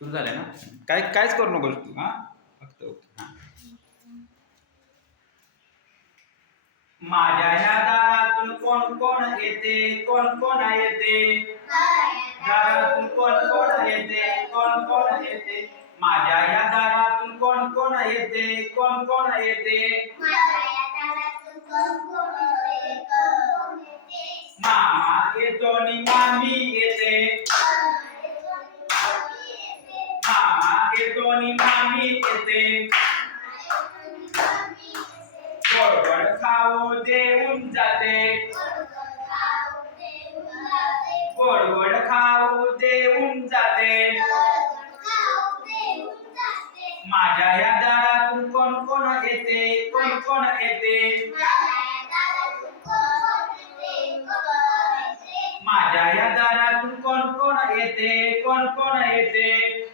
सुरू झालंय ना? काय कायच करू नकोस तू हा? फक्त ओके हा. माझ्या ह्या दारातून कोण कोण येते? कोण कोण येते? दारातून कोण कोण येते? कोण कोण येते? माझ्या या दारातून कोण कोण येते? कोण कोण येते? मामा येतो आणि मामी. कोणी येतो मामी येते? गोड गोड खाऊ देऊन जाते. गोड गोड खाऊ देऊन जाते. माझ्या या दारातून कोण कोण येते? कोण कोण येते? माझ्या या दारातून कोण कोण येते? कोण कोण येते?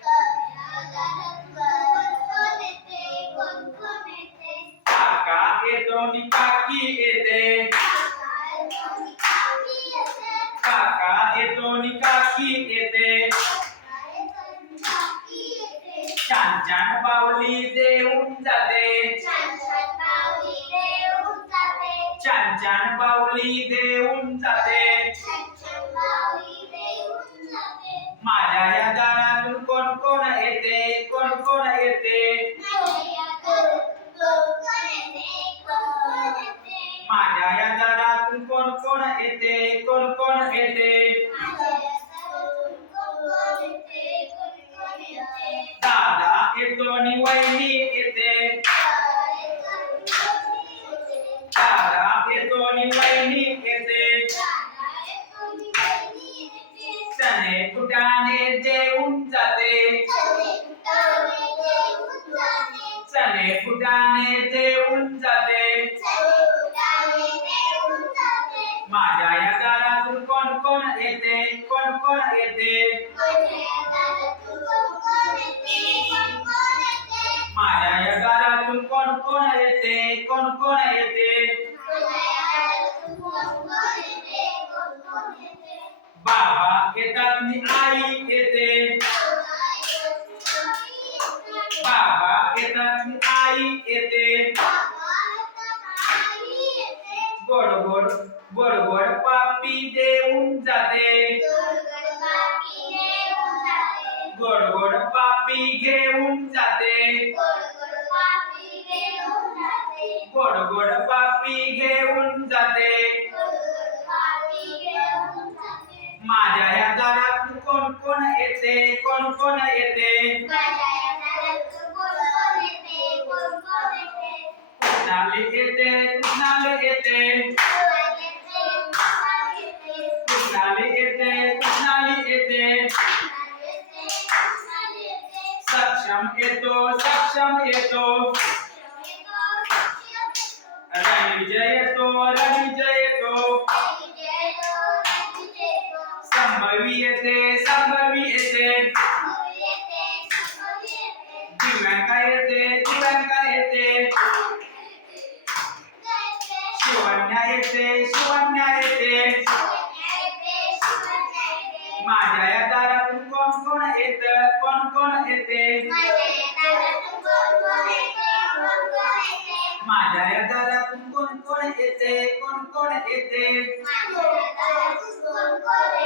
बावली देऊन जाते. छान छान बावली देऊन जाते. माझ्या या दादा येतो आणि वहिनी येते. दादा येतो आणि वहिनी येते. चणे फुटाणे देऊन जाते. चणे फुटाणे देऊन कोण येते बाबा येतात आणि आई येते बाबा येतात आणि आई येते गोड गोड गोड गोड पापी देऊन जाते गोड गोड पापी घेऊन जाते गोड पापी घेऊन जाते. माझ्या या दारातून कोण कोण येते? कोण कोण येते? कृष्णाली येते? कृष्णाली येते? कृष्णाली येते? कृष्णाली येते? सक्षम येतो सक्षम येतो. विजय तो विजय तो. संभवी येते संभवी येते. दिव्यांका येते दिव्यांका येते. शिवन्या येते? माझ्या या दारातून कोण कोण येत कोण कोण येते? माझ्या या दारात কোন কোন হেতে কোন কোন হেতে